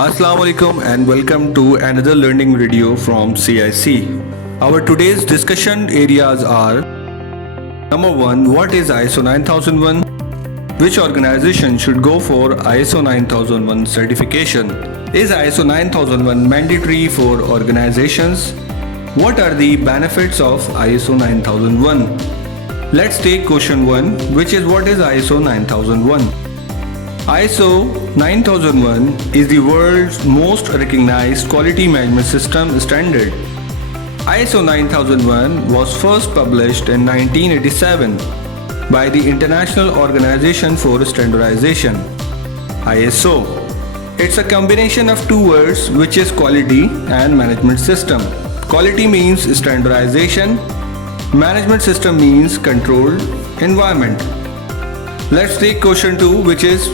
Assalamu alaikum and welcome to another learning video from CIC. Our today's discussion areas are: number 1, what is ISO 9001? Which organization should go for ISO 9001 certification? Is ISO 9001 mandatory for organizations? What are the benefits of ISO 9001? Let's take question 1, which is what is ISO 9001? ISO 9001 is the world's most recognized quality management system standard. ISO 9001 was first published in 1987 by the International Organization for Standardization, ISO. It's a combination of two words, which is quality and management system. Quality means standardization, management system means controlled environment. Let's take question 2, which is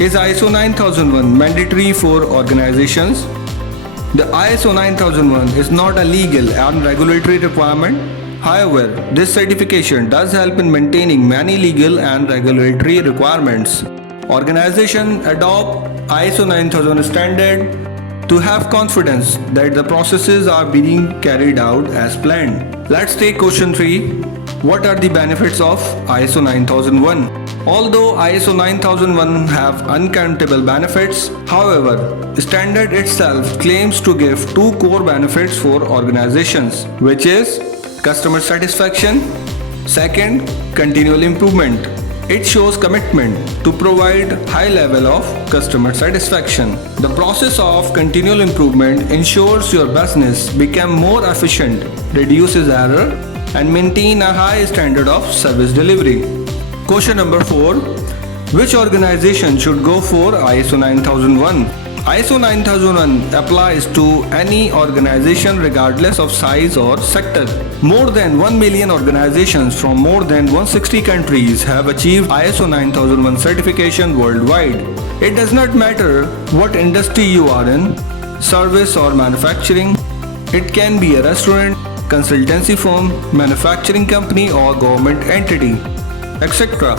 ISO 9001 mandatory for organizations? The ISO 9001 is not a legal and regulatory requirement. However, this certification does help in maintaining many legal and regulatory requirements. Organizations adopt ISO 9001 standard to have confidence that the processes are being carried out as planned. Let's take question 3. What are the benefits of ISO 9001? Although ISO 9001 have uncountable benefits, however, standard itself claims to give two core benefits for organizations, which is customer satisfaction. Second, continual improvement. It shows commitment to provide high level of customer satisfaction. The process of continual improvement ensures your business become more efficient, reduces error, and maintain a high standard of service delivery. Question number 4. Which organization should go for ISO 9001? ISO 9001 applies to any organization regardless of size or sector. More than 1 million organizations from more than 160 countries have achieved ISO 9001 certification worldwide. It does not matter what industry you are in, service or manufacturing. It can be a restaurant, consultancy firm, manufacturing company or government entity, etc.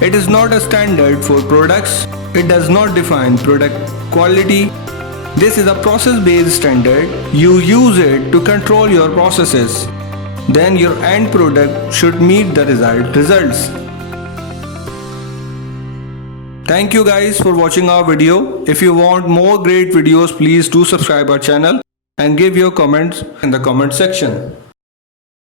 It is not a standard for products. It does not define product quality. This is a process-based standard. You use it to control your processes. Then your end product should meet the results. Thank you guys for watching our video. If you want more great videos, please do subscribe our channel and give your comments in the comment section.